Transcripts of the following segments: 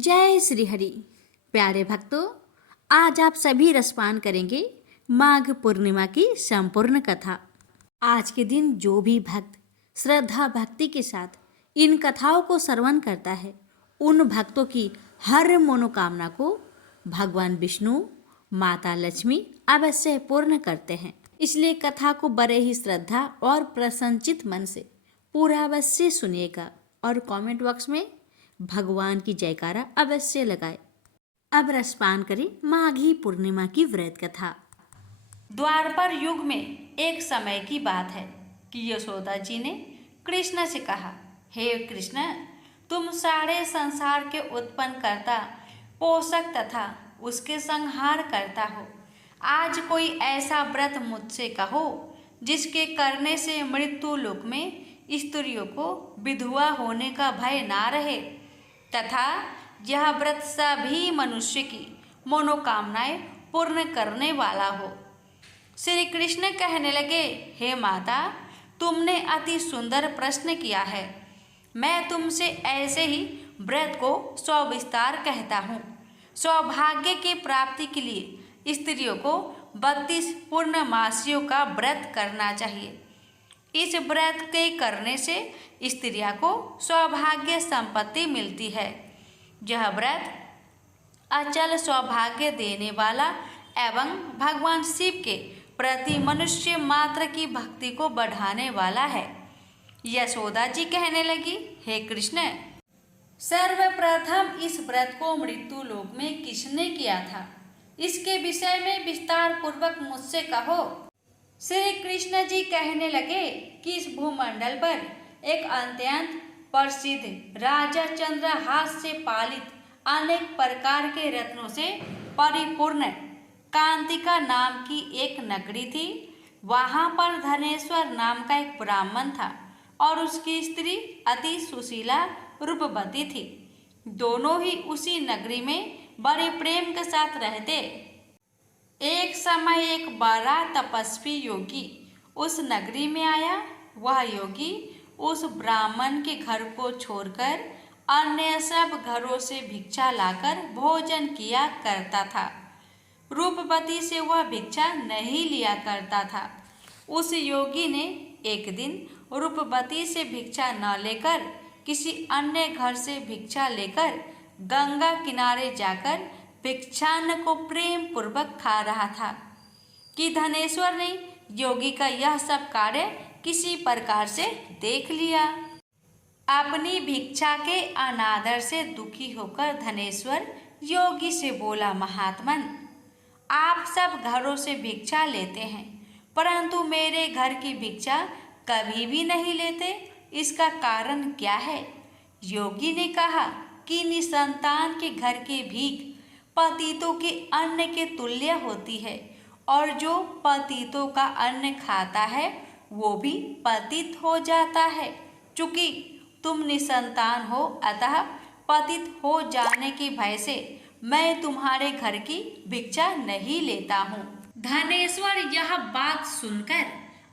जय श्री हरि। प्यारे भक्तों, आज आप सभी रसपान करेंगे माघ पूर्णिमा की संपूर्ण कथा। आज के दिन जो भी भक्त श्रद्धा भक्ति के साथ इन कथाओं को श्रवण करता है, उन भक्तों की हर मनोकामना को भगवान विष्णु, माता लक्ष्मी अवश्य पूर्ण करते हैं। इसलिए कथा को बड़े ही श्रद्धा और प्रसन्नचित मन से पूरा अवश्य सुनिएगा और कमेंट बॉक्स में भगवान की जयकारा अवश्य लगाए। अब रसपान करें माघी पूर्णिमा की व्रत कथा। द्वापर युग में एक समय की बात है कि यशोदा जी ने कृष्ण से कहा, हे कृष्ण, तुम सारे संसार के उत्पन्न करता, पोषक तथा उसके संहार करता हो। आज कोई ऐसा व्रत मुझसे कहो जिसके करने से मृत्यु लोक में स्त्रियों को विधवा होने का भय ना रहे तथा यह व्रत सभी मनुष्य की मनोकामनाएं पूर्ण करने वाला हो। श्री कृष्ण कहने लगे, हे माता, तुमने अति सुंदर प्रश्न किया है। मैं तुमसे ऐसे ही व्रत को सविस्तार कहता हूँ। सौभाग्य की प्राप्ति के लिए स्त्रियों को 32 पूर्णमासियों का व्रत करना चाहिए। इस व्रत के करने से स्त्रियों को सौभाग्य संपत्ति मिलती है। यह व्रत अचल सौभाग्य देने वाला एवं भगवान शिव के प्रति मनुष्य मात्र की भक्ति को बढ़ाने वाला है। यशोदा जी कहने लगी, हे कृष्ण, सर्वप्रथम इस व्रत को मृत्यु लोक में किसने किया था, इसके विषय में विस्तार पूर्वक मुझसे कहो। श्री कृष्ण जी कहने लगे कि इस भूमंडल पर एक अत्यंत प्रसिद्ध राजा चंद्रहास से पालित अनेक प्रकार के रत्नों से परिपूर्ण कांतिका नाम की एक नगरी थी। वहाँ पर धनेश्वर नाम का एक ब्राह्मण था और उसकी स्त्री अति सुशीला रूपवती थी। दोनों ही उसी नगरी में बड़े प्रेम के साथ रहते। एक समय एक बड़ा तपस्वी योगी उस नगरी में आया। वह योगी उस ब्राह्मण के घर को छोड़कर अन्य सब घरों से भिक्षा लाकर भोजन किया करता था। रूपवती से वह भिक्षा नहीं लिया करता था। उस योगी ने एक दिन रूपवती से भिक्षा न लेकर किसी अन्य घर से भिक्षा लेकर गंगा किनारे जाकर भिक्षान्न को प्रेम पूर्वक खा रहा था कि धनेश्वर ने योगी का यह सब कार्य किसी प्रकार से देख लिया। अपनी भिक्षा के अनादर से दुखी होकर धनेश्वर योगी से बोला, महात्मन, आप सब घरों से भिक्षा लेते हैं परंतु मेरे घर की भिक्षा कभी भी नहीं लेते, इसका कारण क्या है? योगी ने कहा कि निसंतान के घर की भीख पतितों के अन्न के तुल्य होती है और जो पतितों का अन्न खाता है वो भी पतित हो जाता है। चूंकि तुम निसंतान हो अतः पतित हो जाने के भय से मैं तुम्हारे घर की भिक्षा नहीं लेता हूँ। धनेश्वर यह बात सुनकर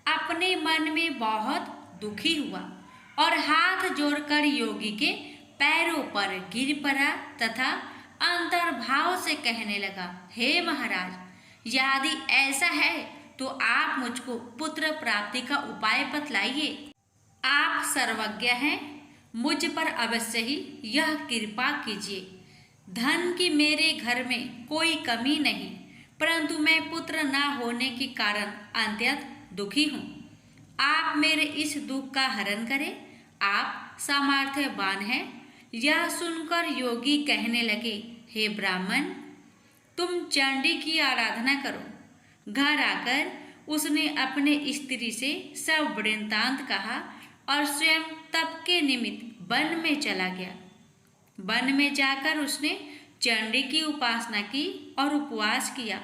अपने मन में बहुत दुखी हुआ और हाथ जोड़कर योगी के पैरों पर गिर पड़ा तथा अंतर्भाव से कहने लगा, हे महाराज, यदि ऐसा है तो आप मुझको पुत्र प्राप्ति का उपाय बतलाइए। आप सर्वज्ञ हैं, मुझ पर अवश्य ही यह कृपा कीजिए। धन की मेरे घर में कोई कमी नहीं परंतु मैं पुत्र न होने के कारण अत्यंत दुखी हूँ। आप मेरे इस दुख का हरण करें, आप सामर्थ्यवान हैं। यह सुनकर योगी कहने लगे, हे ब्राह्मण, तुम चंडी की आराधना करो। घर आकर उसने अपने स्त्री से सब वृत्तांत कहा और स्वयं तप के निमित्त वन में चला गया। वन में जाकर उसने चंडी की उपासना की और उपवास किया।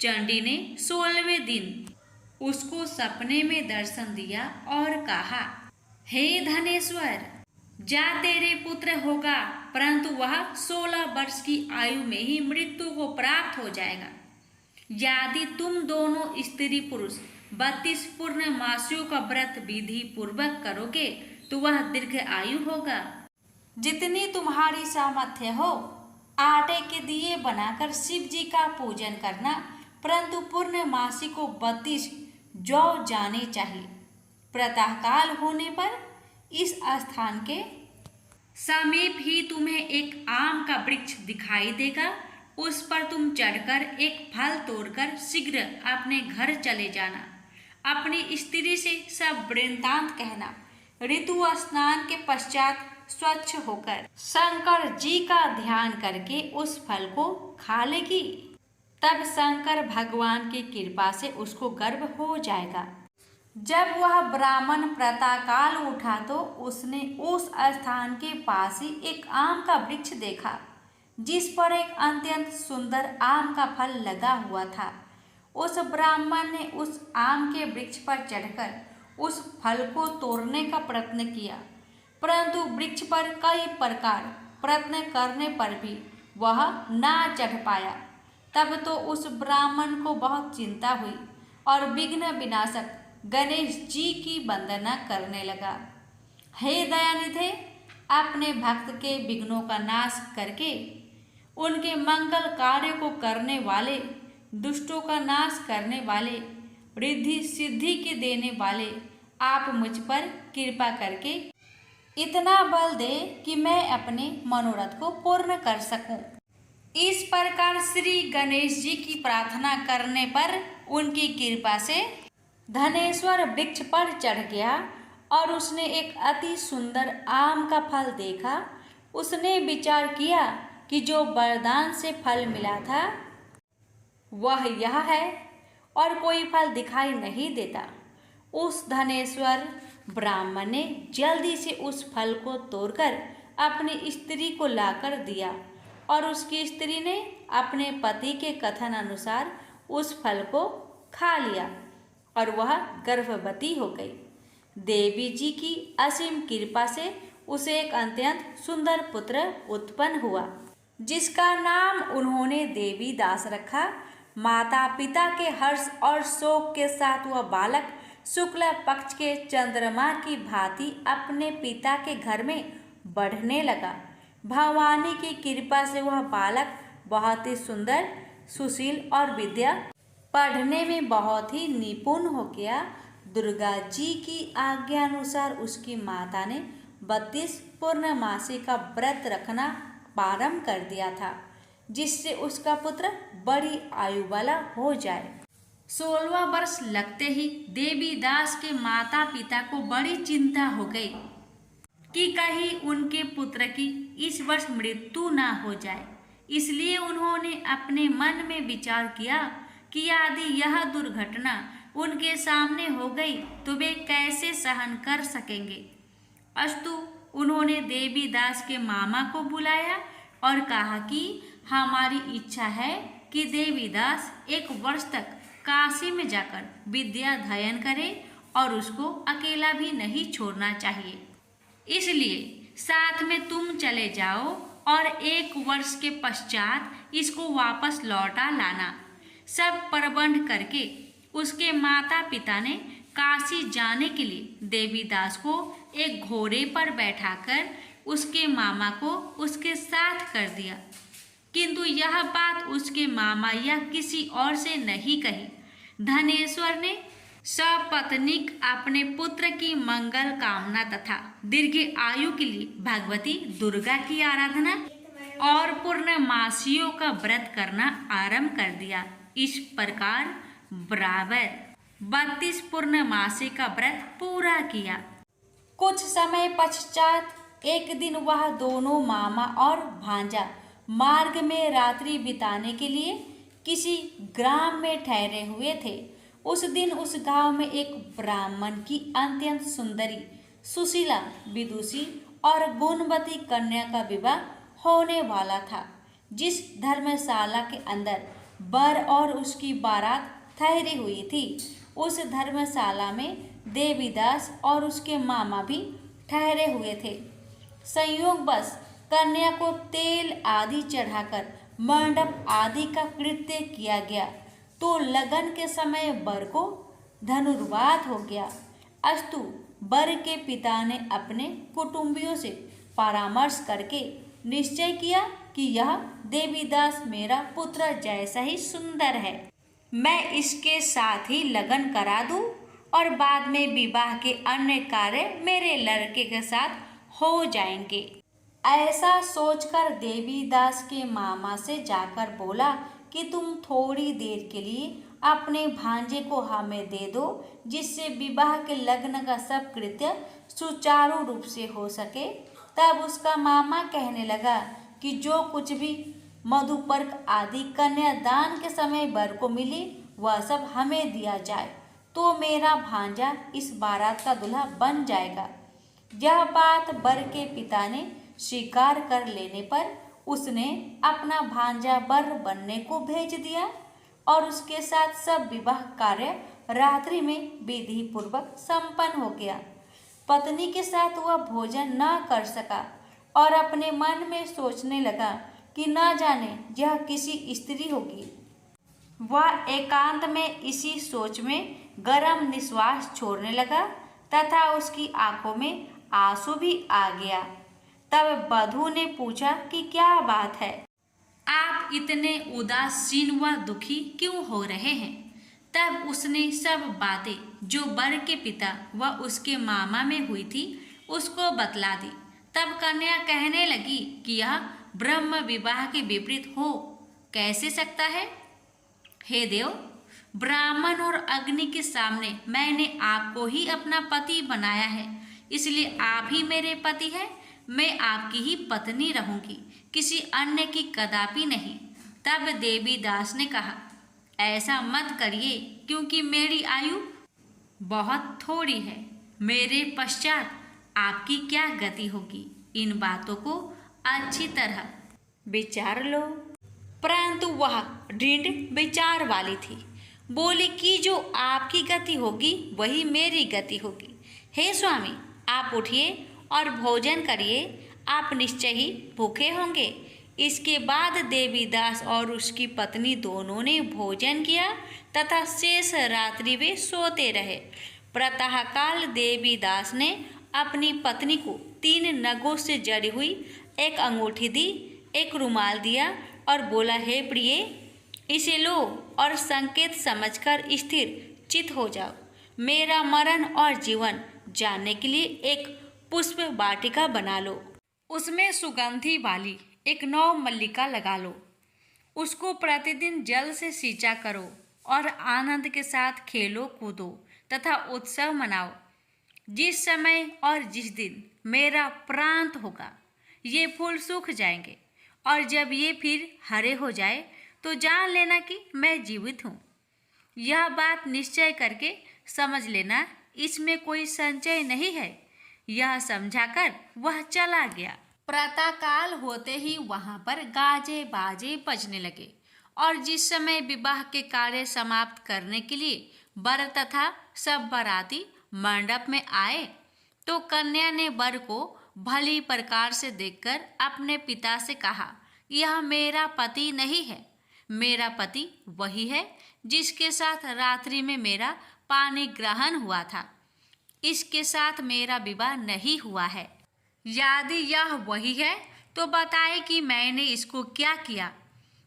चंडी ने 16वें दिन उसको सपने में दर्शन दिया और कहा, हे धनेश्वर, जा तेरे पुत्र होगा परंतु वह 16 वर्ष की आयु में ही मृत्यु को प्राप्त हो जाएगा। यदि तुम दोनों स्त्री पुरुष 32 पूर्णमासियों का व्रत विधि पूर्वक करोगे तो वह दीर्घ आयु होगा। जितनी तुम्हारी सामर्थ्य हो आटे के दिए बनाकर शिव जी का पूजन करना, परंतु पूर्णमासी को 32 जौ जाने चाहिए। प्रातःकाल होने पर इस स्थान के समीप ही तुम्हें एक आम का वृक्ष दिखाई देगा। उस पर तुम चढ़कर एक फल तोड़कर शीघ्र अपने घर चले जाना। अपनी स्त्री से सब वृत्तांत कहना। ऋतु स्नान के पश्चात स्वच्छ होकर शंकर जी का ध्यान करके उस फल को खा लेगी। तब शंकर भगवान की कृपा से उसको गर्भ हो जाएगा। जब वह ब्राह्मण प्रातःकाल उठा तो उसने उस स्थान के पास ही एक आम का वृक्ष देखा, जिस पर एक अत्यंत सुंदर आम का फल लगा हुआ था। उस ब्राह्मण ने उस आम के वृक्ष पर चढ़कर उस फल को तोड़ने का प्रयत्न किया, परंतु वृक्ष पर कई प्रकार प्रयत्न करने पर भी वह ना चढ़ पाया। तब तो उस ब्राह्मण को बहुत चिंता हुई और विघ्न विनाशक गणेश जी की वंदना करने लगा। हे दयानिधे, अपने भक्त के विघ्नों का नाश करके उनके मंगल कार्य को करने वाले, दुष्टों का नाश करने वाले, रिद्धि सिद्धि के देने वाले, आप मुझ पर कृपा करके इतना बल दे कि मैं अपने मनोरथ को पूर्ण कर सकूं। इस प्रकार श्री गणेश जी की प्रार्थना करने पर उनकी कृपा से धनेश्वर वृक्ष पर चढ़ गया और उसने एक अति सुंदर आम का फल देखा। उसने विचार किया कि जो वरदान से फल मिला था वह यह है और कोई फल दिखाई नहीं देता। उस धनेश्वर ब्राह्मण ने जल्दी से उस फल को तोड़कर अपनी स्त्री को लाकर दिया और उसकी स्त्री ने अपने पति के कथन अनुसार उस फल को खा लिया और वह गर्भवती हो गई। देवी जी की असीम कृपा से उसे एक अत्यंत सुंदर पुत्र उत्पन्न हुआ, जिसका नाम उन्होंने देवी दास रखा। माता पिता के हर्ष और शोक के साथ वह बालक शुक्ल पक्ष के चंद्रमा की भांति अपने पिता के घर में बढ़ने लगा। भवानी की कृपा से वह बालक बहुत ही सुंदर, सुशील और विद्या पढ़ने में बहुत ही निपुण हो गया। दुर्गा जी की आज्ञा अनुसार उसकी माता ने 32 पूर्णमासी का व्रत रखना प्रारंभ कर दिया था, जिससे उसका पुत्र बड़ी आयु वाला हो जाए। 16वां वर्ष लगते ही देवी दास के माता पिता को बड़ी चिंता हो गई कि कहीं उनके पुत्र की इस वर्ष मृत्यु ना हो जाए। इसलिए उन्होंने अपने मन में विचार किया कि यदि यह दुर्घटना उनके सामने हो गई तो वे कैसे सहन कर सकेंगे। अस्तु उन्होंने देवी दास के मामा को बुलाया और कहा कि हमारी इच्छा है कि देवी दास 1 वर्ष तक काशी में जाकर विद्या अध्ययन करे और उसको अकेला भी नहीं छोड़ना चाहिए। इसलिए साथ में तुम चले जाओ और 1 वर्ष के पश्चात इसको वापस लौटा लाना। सब प्रबंध करके उसके माता पिता ने काशी जाने के लिए देवी दास को एक घोड़े पर बैठाकर उसके मामा को उसके साथ कर दिया, किंतु यह बात उसके मामा या किसी और से नहीं कही। धनेश्वर ने सपत्नीक अपने पुत्र की मंगल कामना तथा दीर्घ आयु के लिए भगवती दुर्गा की आराधना और पूर्णमासियों का व्रत करना आरंभ कर दिया। इस प्रकार बराबर 32 पूर्णमासी का व्रत पूरा किया। कुछ समय पश्चात एक दिन वह दोनों मामा और भांजा मार्ग में रात्रि बिताने के लिए किसी ग्राम में ठहरे हुए थे। उस दिन उस गांव में एक ब्राह्मण की अत्यंत सुंदरी, सुशीला, विदुषी और गुणवती कन्या का विवाह होने वाला था। जिस धर्मशाला के अंदर वर और उसकी बारात ठहरी हुई थी, उस धर्मशाला में देवीदास और उसके मामा भी ठहरे हुए थे। संयोगवश कन्या को तेल आदि चढ़ाकर मंडप आदि का कृत्य किया गया तो लगन के समय वर को धनुर्वात हो गया। अस्तु वर के पिता ने अपने कुटुंबियों से परामर्श करके निश्चय किया कि यह देवीदास मेरा पुत्र जैसा ही सुंदर है। मैं इसके साथ ही लगन करा दूं और बाद में विवाह के अन्य कार्य मेरे लड़के के साथ हो जाएंगे। ऐसा सोचकर देवीदास के मामा से जाकर बोला कि तुम थोड़ी देर के लिए अपने भांजे को हमें दे दो, जिससे विवाह के लग्न का सब कृत्य सुचारू रूप से हो सके। तब उसका मामा कहने लगा कि जो कुछ भी मधुपर्क आदि कन्यादान के समय वर को मिले वह सब हमें दिया जाए, तो मेरा भांजा इस बारात का दूल्हा बन जाएगा। यह बात वर के पिता ने स्वीकार कर लेने पर उसने अपना भांजा वर बनने को भेज दिया और उसके साथ सब विवाह कार्य रात्रि में विधि पूर्वक संपन्न हो गया। पत्नी के साथ वह भोजन न कर सका और अपने मन में सोचने लगा कि न जाने यह किसी स्त्री होगी। वह एकांत में इसी सोच में गरम निश्वास छोड़ने लगा तथा उसकी आंखों में आंसू भी आ गया। तब वधू ने पूछा कि क्या बात है, आप इतने उदासीन व दुखी क्यों हो रहे हैं। तब उसने सब बातें जो वर के पिता व उसके मामा में हुई थी उसको बतला दी। तब कन्या कहने लगी कि यह ब्रह्म विवाह के विपरीत हो कैसे सकता है। हे देव, ब्राह्मण और अग्नि के सामने मैंने आपको ही अपना पति बनाया है, इसलिए आप ही मेरे पति हैं। मैं आपकी ही पत्नी रहूंगी, किसी अन्य की कदापि नहीं। तब देवीदास ने कहा, ऐसा मत करिए, क्योंकि मेरी आयु बहुत थोड़ी है। मेरे पश्चात आपकी क्या गति होगी, इन बातों को अच्छी तरह विचार लो। परंतु वह दृढ़ विचार वाली थी, बोली कि जो आपकी गति होगी वही मेरी गति होगी। हे स्वामी, आप उठिए और भोजन करिए, आप निश्चय ही भूखे होंगे। इसके बाद देवीदास और उसकी पत्नी दोनों ने भोजन किया तथा शेष रात्रि वे सोते रहे। प्रातःकाल देवीदास ने अपनी पत्नी को 3 नगों से जड़ी हुई एक अंगूठी दी, एक रुमाल दिया और बोला, हे प्रिय, इसे लो और संकेत समझकर स्थिर चित हो जाओ। मेरा मरण और जीवन जानने के लिए एक पुष्प वाटिका बना लो, उसमें सुगंधी वाली एक नौ मल्लिका लगा लो, उसको प्रतिदिन जल से सींचा करो और आनंद के साथ खेलो कूदो तथा उत्सव मनाओ। जिस समय और जिस दिन मेरा प्रांत होगा ये फूल सूख जाएंगे और जब ये फिर हरे हो जाए तो जान लेना कि मैं जीवित हूँ। यह बात निश्चय करके समझ लेना, इसमें कोई संचय नहीं है। यह समझाकर वह चला गया। प्रातःकाल होते ही वहां पर गाजे बाजे बजने लगे और जिस समय विवाह के कार्य समाप्त करने के लिए वर तथा सब बाराती मंडप में आए तो कन्या ने वर को भली प्रकार से देखकर अपने पिता से कहा, यह मेरा पति नहीं है। मेरा पति वही है जिसके साथ रात्रि में मेरा पानी ग्रहण हुआ था। इसके साथ मेरा विवाह नहीं हुआ है। यदि यह वही है तो बताए कि मैंने इसको क्या किया।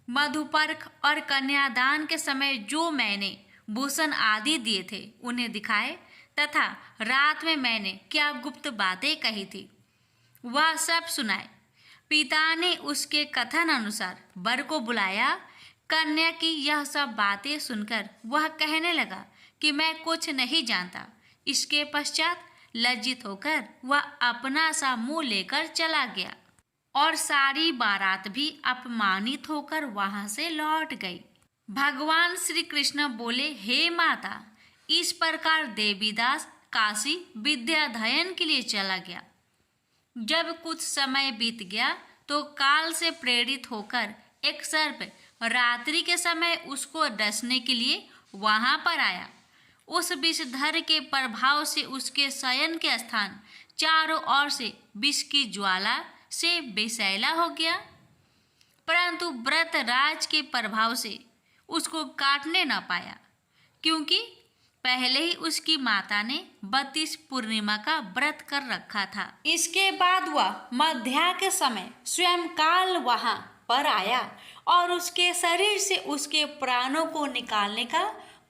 मधुपर्क और कन्यादान के समय जो मैंने भूषण आदि दिए थे उन्हें दिखाए तथा रात में मैंने क्या गुप्त बातें कही थी वह सब सुनाए। पिता ने उसके कथन अनुसार वर को बुलाया। कन्या की यह सब बातें सुनकर वह कहने लगा कि मैं कुछ नहीं जानता। इसके पश्चात लज्जित होकर वह अपना सा मुंह लेकर चला गया और सारी बारात भी अपमानित होकर वहां से लौट गई। भगवान श्री कृष्ण बोले, हे माता, इस प्रकार देवीदास काशी विद्याध्ययन के लिए चला गया। जब कुछ समय बीत गया तो काल से प्रेरित होकर एक सर्प रात्रि के समय उसको डसने के लिए वहां पर आया। उस विषधर के प्रभाव से उसके शयन के स्थान चारों ओर से विष की ज्वाला से विषैला हो गया, परंतु व्रत राज के प्रभाव से उसको काटने न पाया, क्योंकि पहले ही उसकी माता ने 32 पूर्णिमा का व्रत कर रखा था। इसके बाद वह मध्या के समय स्वयं काल वहां पर आया और उसके शरीर से उसके प्राणों को निकालने का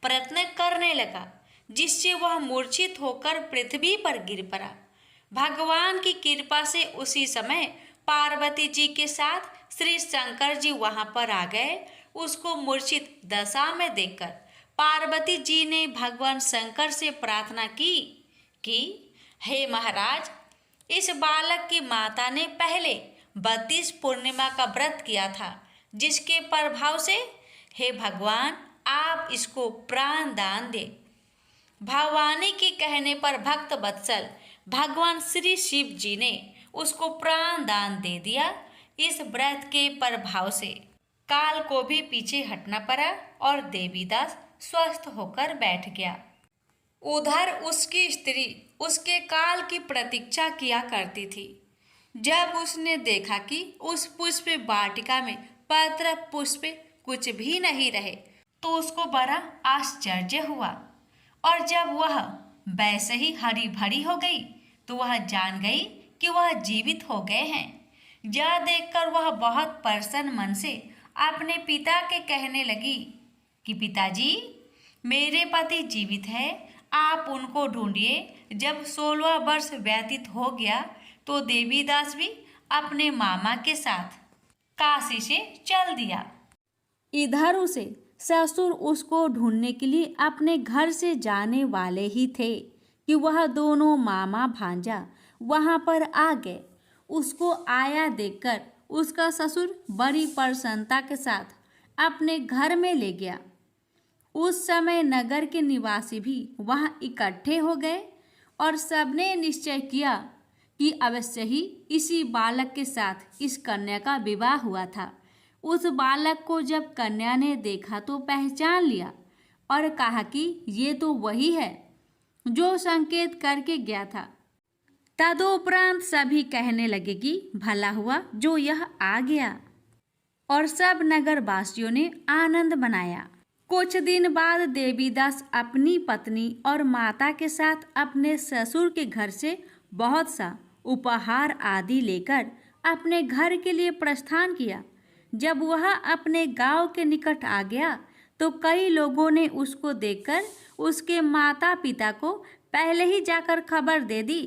प्रयत्न करने लगा, जिससे वह मूर्छित होकर पृथ्वी पर गिर पड़ा। भगवान की कृपा से उसी समय पार्वती जी के साथ श्री शंकर जी वहां पर आ गए। उसको मूर्छित दशा में देखकर पार्वती जी ने भगवान शंकर से प्रार्थना की कि हे महाराज, इस बालक की माता ने पहले 32 पूर्णिमा का व्रत किया था, जिसके प्रभाव से हे भगवान आप इसको प्राण दान दे। भवानी के कहने पर भक्त वत्सल भगवान श्री शिव जी ने उसको प्राण दान दे दिया। इस व्रत के प्रभाव से काल को भी पीछे हटना पड़ा और देवीदास स्वस्थ होकर बैठ गया। उधर उसकी स्त्री उसके काल की प्रतीक्षा किया करती थी। जब उसने देखा कि उस पुष्प वाटिका में पत्र पुष्प कुछ भी नहीं रहे, तो उसको बड़ा आश्चर्य हुआ, और जब वह वैसे ही हरी भरी हो गई तो वह जान गई कि वह जीवित हो गए हैं। यह देखकर वह बहुत प्रसन्न मन से अपने पिता के कहने लगी कि पिताजी, मेरे पति जीवित है, आप उनको ढूंढिए। जब 16 वर्ष व्यतीत हो गया तो देवीदास भी अपने मामा के साथ काशी से चल दिया। इधर उसे ससुर उसको ढूंढने के लिए अपने घर से जाने वाले ही थे कि वह दोनों मामा भांजा वहां पर आ गए। उसको आया देखकर उसका ससुर बड़ी प्रसन्नता के साथ अपने घर में ले गया। उस समय नगर के निवासी भी वहां इकट्ठे हो गए और सबने निश्चय किया कि अवश्य ही इसी बालक के साथ इस कन्या का विवाह हुआ था। उस बालक को जब कन्या ने देखा तो पहचान लिया और कहा कि ये तो वही है जो संकेत करके गया था। तदुपरांत सभी कहने लगे कि भला हुआ जो यह आ गया, और सब नगर वासियों ने आनंद मनाया। कुछ दिन बाद देवीदास अपनी पत्नी और माता के साथ अपने ससुर के घर से बहुत सा उपहार आदि लेकर अपने घर के लिए प्रस्थान किया। जब वह अपने गांव के निकट आ गया तो कई लोगों ने उसको देखकर उसके माता पिता को पहले ही जाकर खबर दे दी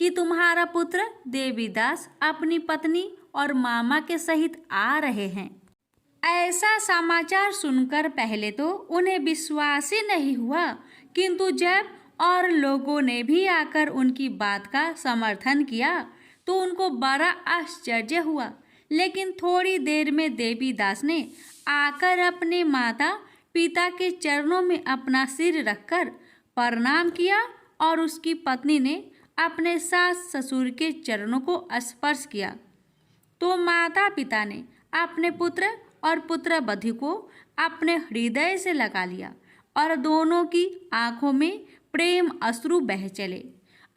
कि तुम्हारा पुत्र देवीदास अपनी पत्नी और मामा के सहित आ रहे हैं। ऐसा समाचार सुनकर पहले तो उन्हें विश्वास ही नहीं हुआ, किंतु जब और लोगों ने भी आकर उनकी बात का समर्थन किया तो उनको बड़ा आश्चर्य हुआ। लेकिन थोड़ी देर में देवीदास ने आकर अपने माता पिता के चरणों में अपना सिर रखकर प्रणाम किया और उसकी पत्नी ने अपने सास ससुर के चरणों को स्पर्श किया तो माता पिता ने अपने पुत्र और पुत्रवधू को अपने हृदय से लगा लिया और दोनों की आंखों में प्रेम अश्रु बह चले।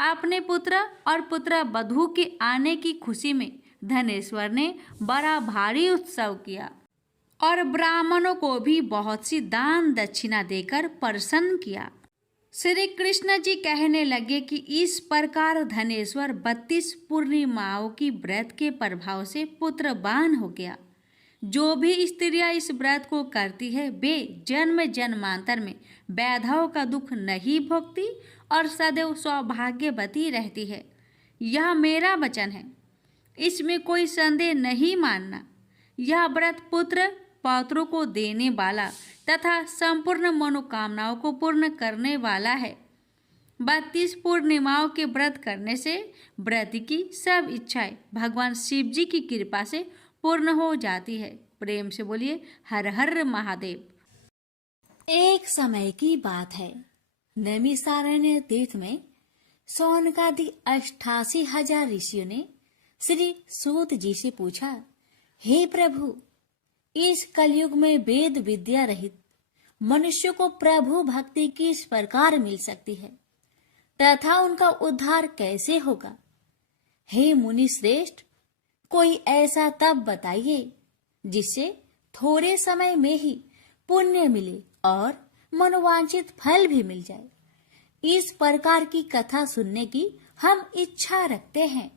अपने पुत्र और पुत्रवधू के आने की खुशी में धनेश्वर ने बड़ा भारी उत्सव किया और ब्राह्मणों को भी बहुत सी दान दक्षिणा देकर प्रसन्न किया। श्री कृष्ण जी कहने लगे कि इस प्रकार धनेश्वर 32 पूर्णिमाओं की व्रत के प्रभाव से पुत्रवान हो गया। जो भी स्त्रियां इस व्रत को करती है वे जन्म जन्मांतर में वैधव का दुख नहीं भोगती और सदैव सौभाग्यवती रहती है। यह मेरा वचन है, इसमें कोई संदेह नहीं मानना। यह व्रत पुत्र पौत्रों को देने वाला तथा संपूर्ण मनोकामनाओं को पूर्ण करने वाला है। 32 पूर्णिमाओं के व्रत करने से व्रत की सब इच्छाएं भगवान शिव जी की कृपा से पूर्ण हो जाती है। प्रेम से बोलिए हर हर महादेव। एक समय की बात है, नैमिषारण्य तीर्थ में सौनकादि 88,000 ऋषियों ने श्री सूत जी से पूछा, हे प्रभु, इस कलयुग में वेद विद्या रहित मनुष्य को प्रभु भक्ति किस प्रकार मिल सकती है तथा उनका उद्धार कैसे होगा? हे मुनि श्रेष्ठ, कोई ऐसा तप बताइए जिससे थोड़े समय में ही पुण्य मिले और मनोवांछित फल भी मिल जाए। इस प्रकार की कथा सुनने की हम इच्छा रखते हैं।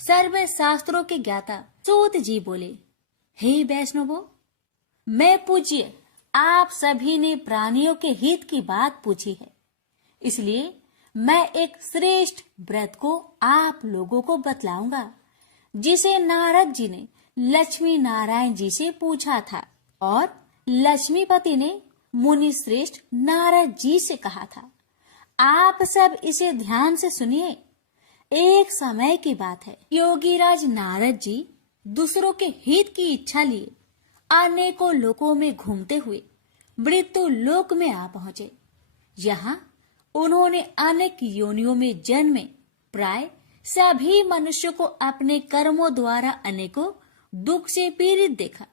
सर्व शास्त्रों के ज्ञाता सूत जी बोले, हे वैष्णवों, मैं पूज्य आप सभी ने प्राणियों के हित की बात पूछी है, इसलिए मैं एक श्रेष्ठ व्रत को आप लोगों को बतलाऊंगा, जिसे नारद जी ने लक्ष्मी नारायण जी से पूछा था और लक्ष्मीपति ने मुनि श्रेष्ठ नारद जी से कहा था। आप सब इसे ध्यान से सुनिए। एक समय की बात है, योगीराज नारद जी दूसरों के हित की इच्छा लिए अनेकों लोकों में घूमते हुए मृत्यु लोक में आ पहुंचे। यहाँ उन्होंने अनेक योनियों में जन्मे प्राय सभी मनुष्यों को अपने कर्मों द्वारा अनेकों दुख से पीड़ित देखा।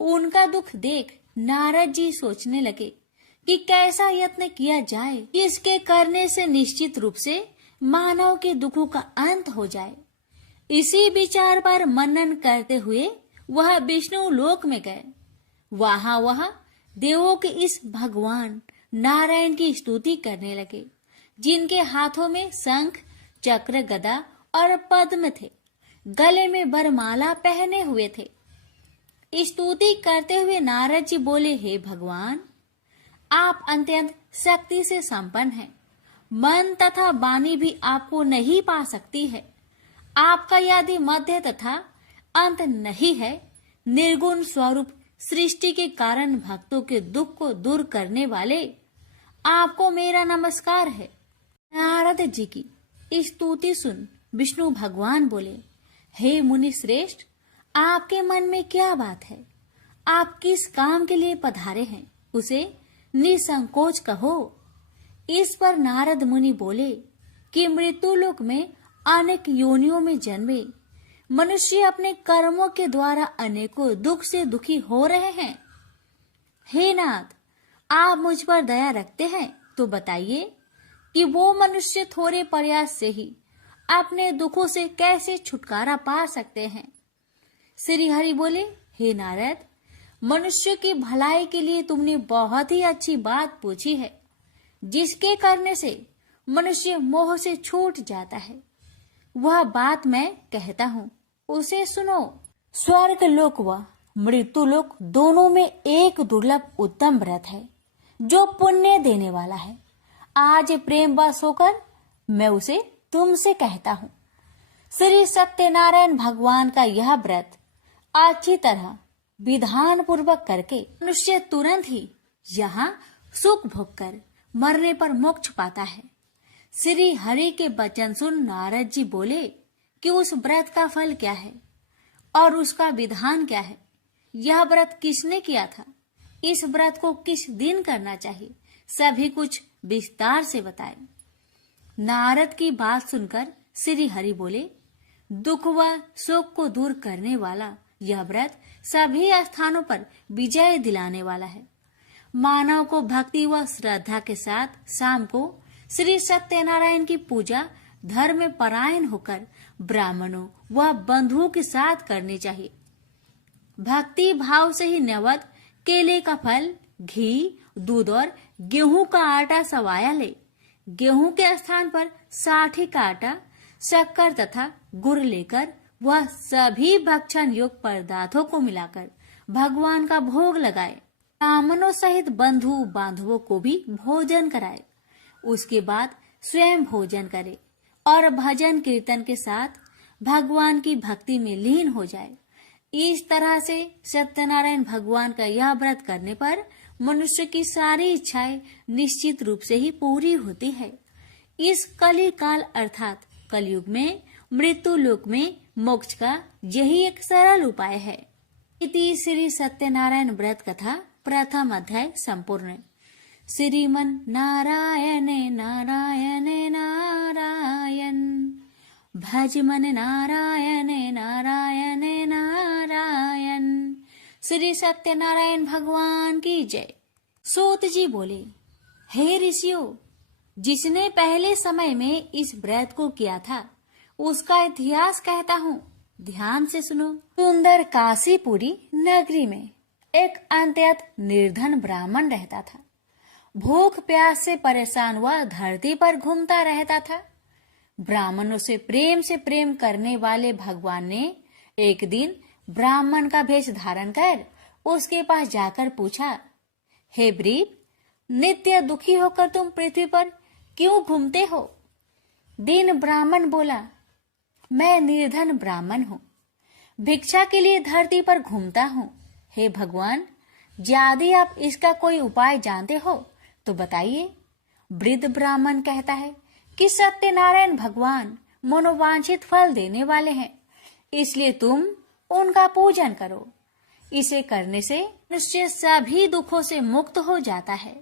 उनका दुख देख नारद जी सोचने लगे कि कैसा यत्न किया जाए, इसके करने से निश्चित रूप से मानव के दुखों का अंत हो जाए। इसी विचार पर मनन करते हुए वह विष्णु लोक में गए। वह देवों के इस भगवान नारायण की स्तुति करने लगे, जिनके हाथों में शंख, चक्र, गदा और पद्म थे, गले में वरमाला पहने हुए थे। स्तुति करते हुए नारद जी बोले, हे भगवान, आप अत्यंत शक्ति से संपन्न हैं। मन तथा वाणी भी आपको नहीं पा सकती है। आपका यदि मध्य तथा अंत नहीं है, निर्गुण स्वरूप सृष्टि के कारण भक्तों के दुख को दूर करने वाले आपको मेरा नमस्कार है। नारद जी की स्तुति सुन विष्णु भगवान बोले, हे मुनि श्रेष्ठ, आपके मन में क्या बात है? आप किस काम के लिए पधारे हैं, उसे निसंकोच कहो। इस पर नारद मुनि बोले कि मृत्यु लोक में अनेक योनियों में जन्मे मनुष्य अपने कर्मों के द्वारा अनेकों दुख से दुखी हो रहे हैं। हे नाथ, आप मुझ पर दया रखते हैं तो बताइए कि वो मनुष्य थोड़े प्रयास से ही अपने दुखों से कैसे छुटकारा पा सकते हैं। श्री हरि बोले, हे नारद, मनुष्य की भलाई के लिए तुमने बहुत ही अच्छी बात पूछी है, जिसके करने से मनुष्य मोह से छूट जाता है। वह बात मैं कहता हूँ, उसे सुनो। स्वर्ग लोक व मृत्यु लोक दोनों में एक दुर्लभ उत्तम व्रत है, जो पुण्य देने वाला है। आज प्रेम वश होकर मैं उसे तुमसे कहता हूँ। श्री सत्यनारायण भगवान का यह व्रत अच्छी तरह विधान पूर्वक करके मनुष्य तुरंत ही यहाँ सुख भोग कर मरने पर मोक्ष पाता है। श्री हरि के वचन सुन नारद जी बोले कि उस व्रत का फल क्या है और उसका विधान क्या है। यह व्रत किसने किया था, इस व्रत को किस दिन करना चाहिए, सभी कुछ विस्तार से बताए। नारद की बात सुनकर श्री हरि बोले, दुख व शोक को दूर करने वाला यह व्रत सभी स्थानों पर विजय दिलाने वाला है। मानव को भक्ति व श्रद्धा के साथ शाम को श्री सत्यनारायण की पूजा धर्म परायण होकर ब्राह्मणों व बंधुओं के साथ करनी चाहिए। भक्ति भाव से ही नैवेद्य केले का फल, घी, दूध और गेहूं का आटा सवाया ले। गेहूं के स्थान पर साठी का आटा, शक्कर तथा गुड़ लेकर वह सभी भक्षण योग्य पदार्थों को मिलाकर भगवान का भोग लगाए। ब्राह्मणों सहित बंधु बांधवों को भी भोजन कराए। उसके बाद स्वयं भोजन करे और भजन कीर्तन के साथ भगवान की भक्ति में लीन हो जाए। इस तरह से सत्यनारायण भगवान का यह व्रत करने पर मनुष्य की सारी इच्छाएं निश्चित रूप से ही पूरी होती है। इस कली काल अर्थात कलयुग में मृत्यु लोक में मोक्ष का यही एक सरल उपाय है। इति श्री सत्यनारायण व्रत कथा प्रथम अध्याय संपूर्ण। श्रीमन नारायण नारायण नारायण, भज मन नारायण नारायण नारायण। श्री सत्यनारायण भगवान की जय। सूत जी बोले, हे ऋषियों, जिसने पहले समय में इस व्रत को किया था उसका इतिहास कहता हूँ, ध्यान से सुनो। सुंदर काशीपुरी नगरी में एक अत्यंत निर्धन ब्राह्मण रहता था। भूख प्यास से परेशान हुआ धरती पर घूमता रहता था। ब्राह्मणों से प्रेम करने वाले भगवान ने एक दिन ब्राह्मण का भेष धारण कर उसके पास जाकर पूछा, हे ब्रीप, नित्य दुखी होकर तुम पृथ्वी पर क्यों घूमते हो? दीन ब्राह्मण बोला, मैं निर्धन ब्राह्मण हूँ, भिक्षा के लिए धरती पर घूमता हूँ। हे भगवान, यदि आप इसका कोई उपाय जानते हो तो बताइए। वृद्ध ब्राह्मण कहता है कि सत्यनारायण भगवान मनोवांछित फल देने वाले हैं, इसलिए तुम उनका पूजन करो। इसे करने से मनुष्य सभी दुखों से मुक्त हो जाता है।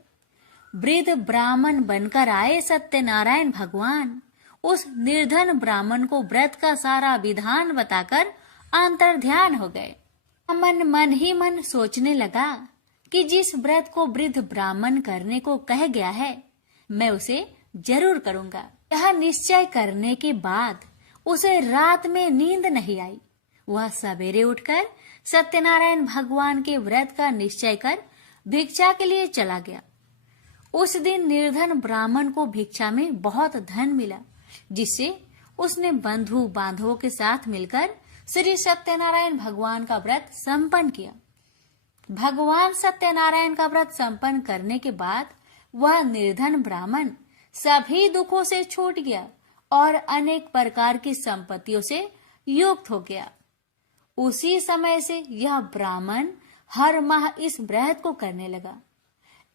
वृद्ध ब्राह्मण बनकर आए सत्यनारायण भगवान उस निर्धन ब्राह्मण को व्रत का सारा विधान बताकर अंतर्ध्यान हो गए। ब्राह्मण मन ही मन सोचने लगा कि जिस व्रत को वृद्ध ब्राह्मण करने को कह गया है, मैं उसे जरूर करूंगा। यह निश्चय करने के बाद उसे रात में नींद नहीं आई। वह सवेरे उठकर सत्यनारायण भगवान के व्रत का निश्चय कर भिक्षा के लिए चला गया। उस दिन निर्धन ब्राह्मण को भिक्षा में बहुत धन मिला, जिससे उसने बंधु बांधवों के साथ मिलकर श्री सत्यनारायण भगवान का व्रत संपन्न किया। भगवान सत्यनारायण का व्रत संपन्न करने के बाद वह निर्धन ब्राह्मण सभी दुखों से छूट गया और अनेक प्रकार की संपत्तियों से युक्त हो गया। उसी समय से यह ब्राह्मण हर माह इस व्रत को करने लगा।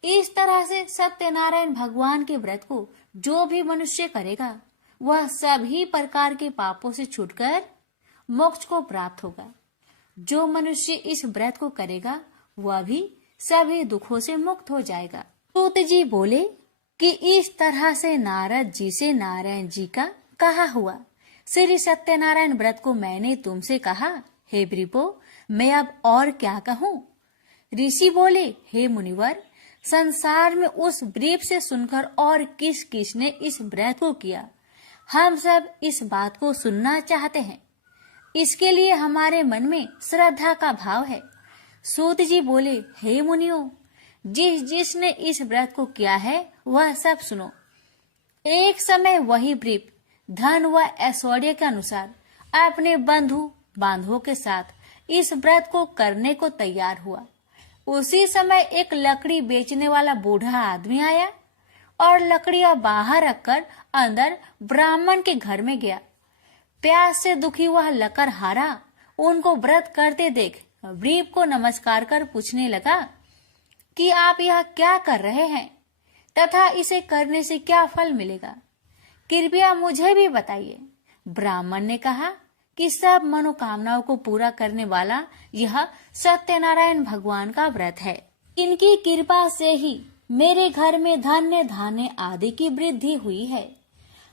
इस तरह से सत्यनारायण भगवान के व्रत को जो भी मनुष्य करेगा, वह सभी प्रकार के पापों से छूटकर मोक्ष को प्राप्त होगा। जो मनुष्य इस व्रत को करेगा, वह भी सभी दुखों से मुक्त हो जाएगा। सूत जी बोले कि इस तरह से नारद जी से नारायण जी का कहा हुआ श्री सत्यनारायण व्रत को मैंने तुमसे कहा। हे ब्रीपो, मैं अब और क्या कहूँ? ऋषि बोले, हे मुनिवर, संसार में उस ब्रीप से सुनकर और किस किस ने इस व्रत को किया, हम सब इस बात को सुनना चाहते हैं। इसके लिए हमारे मन में श्रद्धा का भाव है। सूत जी बोले, हे मुनियों, जिसने इस व्रत को किया है वह सब सुनो। एक समय वही ब्रीप धन व ऐश्वर्य के अनुसार अपने बंधु बांधवों के साथ इस व्रत को करने को तैयार हुआ। उसी समय एक लकड़ी बेचने वाला बूढ़ा आदमी आया और लकड़ियां बाहर रखकर अंदर ब्राह्मण के घर में गया। प्यास से दुखी वह लकड़हारा उनको व्रत करते देख ब्रीप को नमस्कार कर पूछने लगा कि आप यह क्या कर रहे हैं तथा इसे करने से क्या फल मिलेगा, कृपया मुझे भी बताइए। ब्राह्मण ने कहा कि सब मनोकामनाओं को पूरा करने वाला यह सत्यनारायण भगवान का व्रत है। इनकी कृपा से ही मेरे घर में धन्य धान्य आदि की वृद्धि हुई है।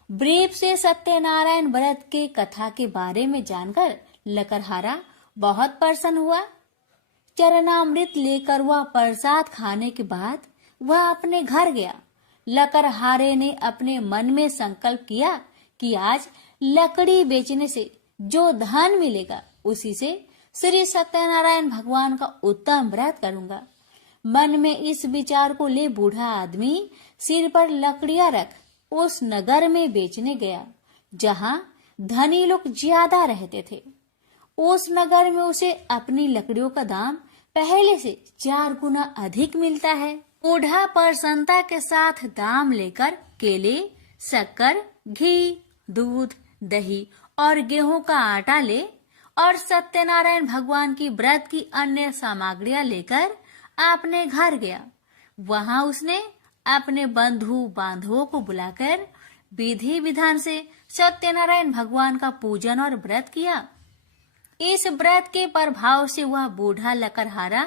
ब्रीप से सत्यनारायण व्रत के कथा के बारे में जानकर लकड़हारा बहुत प्रसन्न हुआ। चरणामृत लेकर वह प्रसाद खाने के बाद वह अपने घर गया। लकड़हारे ने अपने मन में संकल्प किया कि आज लकड़ी बेचने से जो धन मिलेगा उसी से श्री सत्यनारायण भगवान का उत्तम व्रत करूंगा। मन में इस विचार को ले बूढ़ा आदमी सिर पर लकड़ियां रख उस नगर में बेचने गया जहां धनी लोग ज्यादा रहते थे। उस नगर में उसे अपनी लकड़ियों का दाम पहले से 4 गुना अधिक मिलता है। बूढ़ा प्रसन्नता के साथ दाम लेकर केले, शक्कर, घी, दूध, दही और गेहूं का आटा ले और सत्यनारायण भगवान की व्रत की अन्य सामग्रियां लेकर अपने घर गया। वहां उसने अपने बंधु बांधवों को बुलाकर विधि विधान से सत्यनारायण भगवान का पूजन और व्रत किया। इस व्रत के प्रभाव से वह बूढ़ा लकड़हारा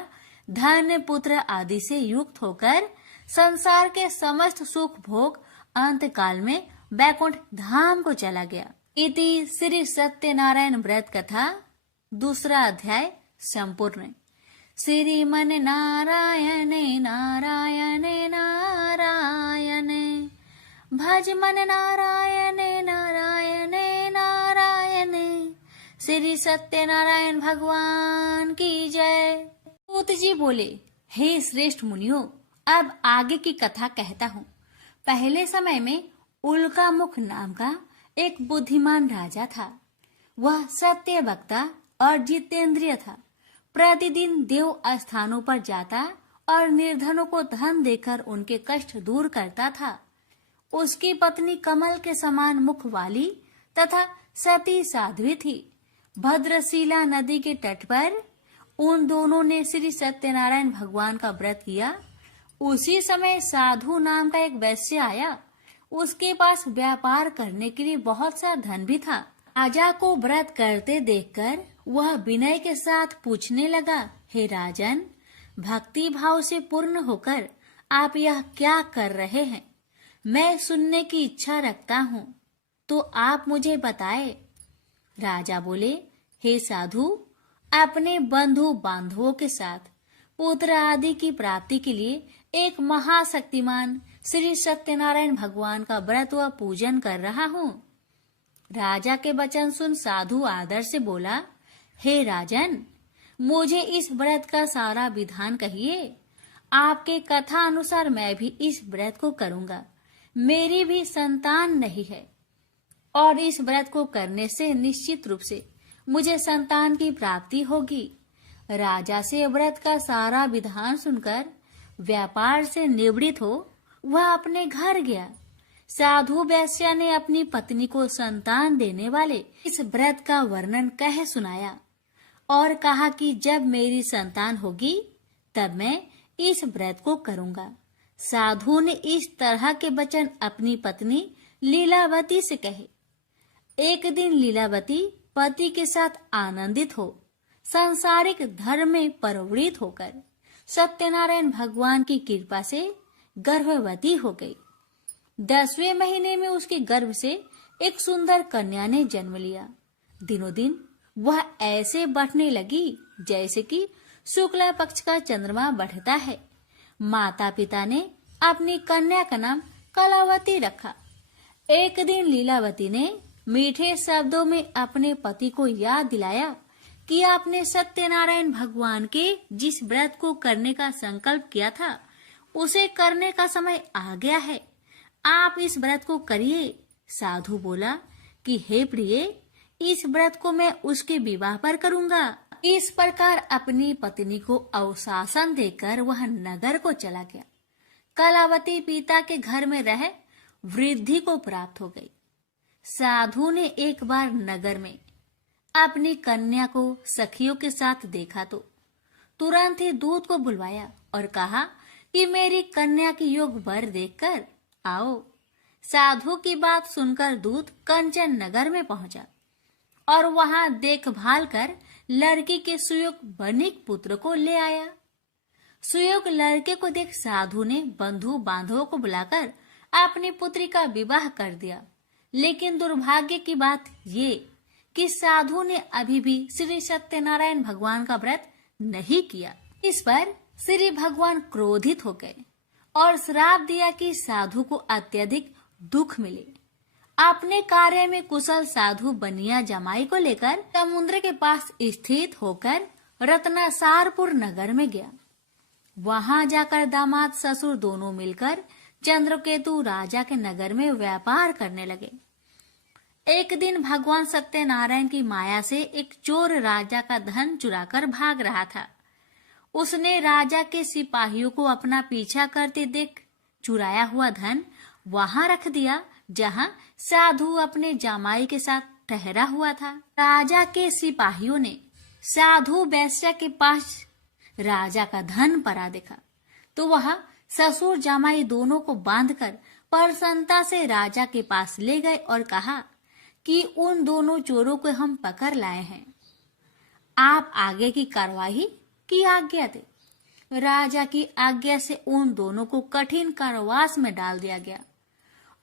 धन पुत्र आदि से युक्त होकर संसार के समस्त सुख भोग अंत काल में बैकुंठ धाम को चला गया। इति श्री सत्यनारायण व्रत कथा 2 अध्याय संपूर्ण। श्रीमन नारायणे नारायणे नारायणे भज मन नारायणे नारायणे नारायणे। श्री सत्यनारायण भगवान की जय। सूत जी बोले, हे श्रेष्ठ मुनियों, अब आगे की कथा कहता हूँ। पहले समय में उल्का मुख नाम का एक बुद्धिमान राजा था। वह सत्य वक्ता और जितेंद्रिय था। प्रतिदिन देव स्थानों पर जाता और निर्धनों को धन देकर उनके कष्ट दूर करता था। उसकी पत्नी कमल के समान मुख वाली तथा सती साध्वी थी। भद्रशिला नदी के तट पर उन दोनों ने श्री सत्यनारायण भगवान का व्रत किया। उसी समय साधु नाम का एक वैश्य आया। उसके पास व्यापार करने के लिए बहुत सा धन भी था। राजा को व्रत करते देखकर वह विनय के साथ पूछने लगा, हे राजन, भक्ति भाव से पूर्ण होकर आप यह क्या कर रहे हैं? मैं सुनने की इच्छा रखता हूँ, तो आप मुझे बताए। राजा बोले, हे साधु, अपने बंधु बांधवों के साथ पुत्र आदि की प्राप्ति के लिए एक महाशक्तिमान श्री सत्यनारायण भगवान का व्रत व पूजन कर रहा हूँ। राजा के वचन सुन साधु आदर से बोला, हे राजन, मुझे इस व्रत का सारा विधान कहिए। आपके कथा अनुसार मैं भी इस व्रत को करूँगा। मेरी भी संतान नहीं है और इस व्रत को करने से निश्चित रूप से मुझे संतान की प्राप्ति होगी। राजा से व्रत का सारा विधान सुनकर व्यापार से निवृत्त हो वह अपने घर गया। साधु वैश्या ने अपनी पत्नी को संतान देने वाले इस व्रत का वर्णन कह सुनाया और कहा कि जब मेरी संतान होगी तब मैं इस व्रत को करूँगा। साधु ने इस तरह के वचन अपनी पत्नी लीलावती से कहे। एक दिन लीलावती पति के साथ आनंदित हो सांसारिक धर्म में प्रवृत्त होकर सत्यनारायण भगवान की कृपा से गर्भवती हो गई। 10वें महीने में उसके गर्भ से एक सुंदर कन्या ने जन्म लिया। दिनों दिन वह ऐसे बढ़ने लगी जैसे कि शुक्ला पक्ष का चंद्रमा बढ़ता है। माता पिता ने अपनी कन्या का नाम कलावती रखा। एक दिन लीलावती ने मीठे शब्दों में अपने पति को याद दिलाया कि आपने सत्यनारायण भगवान के जिस व्रत को करने का संकल्प किया था उसे करने का समय आ गया है। आप इस व्रत को करिए। साधु बोला कि हे प्रिय, इस व्रत को मैं उसके विवाह पर करूँगा। इस प्रकार अपनी पत्नी को अवशासन देकर वह नगर को चला गया। कलावती पिता के घर में रह वृद्धि को प्राप्त हो गई। साधु ने एक बार नगर में अपनी कन्या को सखियों के साथ देखा तो तुरंत ही दूत को बुलवाया और कहा कि मेरी कन्या की योग वर देखकर आओ। साधु की बात सुनकर दूत कंचन नगर में पहुंचा और वहां देखभाल कर लड़की के सुयोग वणिक पुत्र को ले आया। सुयोग लड़के को देख साधु ने बंधु बांधवों को बुलाकर अपनी पुत्री का विवाह कर दिया। लेकिन दुर्भाग्य की बात ये कि साधु ने अभी भी श्री सत्यनारायण भगवान का व्रत नहीं किया। इस पर श्री भगवान क्रोधित हो गए और श्राप दिया कि साधु को अत्यधिक दुख मिले। अपने कार्य में कुशल साधु बनिया जमाई को लेकर समुद्र के पास स्थित होकर रत्नासारपुर नगर में गया। वहां जाकर दामाद ससुर दोनों मिलकर चंद्रकेतु राजा के नगर में व्यापार करने लगे। एक दिन भगवान सत्यनारायण की माया से एक चोर राजा का धन चुराकर भाग रहा था। उसने राजा के सिपाहियों को अपना पीछा करते देख चुराया हुआ धन वहां रख दिया जहां साधु अपने जामाई के साथ ठहरा हुआ था। राजा के सिपाहियों ने साधु वैश्या के पास राजा का धन पड़ा देखा तो वह ससुर जामाई दोनों को बांधकर प्रसन्नता से राजा के पास ले गए और कहा कि उन दोनों चोरों को हम पकड़ लाए हैं, आप आगे की कार्यवाही की आज्ञा दे। राजा की आज्ञा से उन दोनों को कठिन कारावास में डाल दिया गया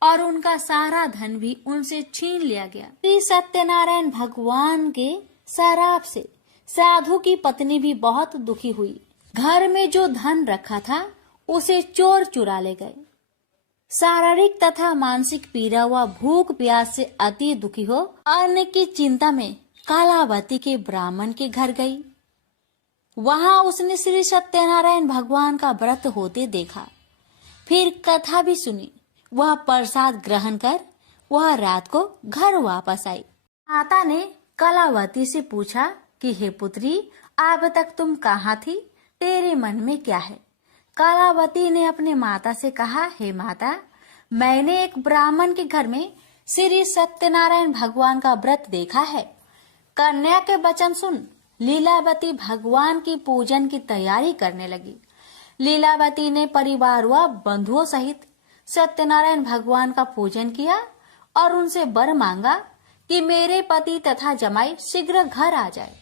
और उनका सारा धन भी उनसे छीन लिया गया। श्री सत्यनारायण भगवान के शराप से साधु की पत्नी भी बहुत दुखी हुई। घर में जो धन रखा था उसे चोर चुरा ले गए। शारीरिक तथा मानसिक पीड़ा व भूख प्यास से अति दुखी हो अन्न की चिंता में कालावती के ब्राह्मण के घर गई। वहां उसने श्री सत्यनारायण भगवान का व्रत होते देखा। फिर कथा भी सुनी। वह प्रसाद ग्रहण कर वह रात को घर वापस आई। माता ने कलावती से पूछा कि हे पुत्री, अब तक तुम कहाँ थी, तेरे मन में क्या है। कलावती ने अपने माता से कहा, हे माता, मैंने एक ब्राह्मण के घर में श्री सत्यनारायण भगवान का व्रत देखा है। कन्या के वचन सुन लीलावती भगवान की पूजन की तैयारी करने लगी। लीलावती ने परिवार व बंधुओं सहित सत्यनारायण भगवान का पूजन किया और उनसे वर मांगा कि मेरे पति तथा जमाई शीघ्र घर आ जाए।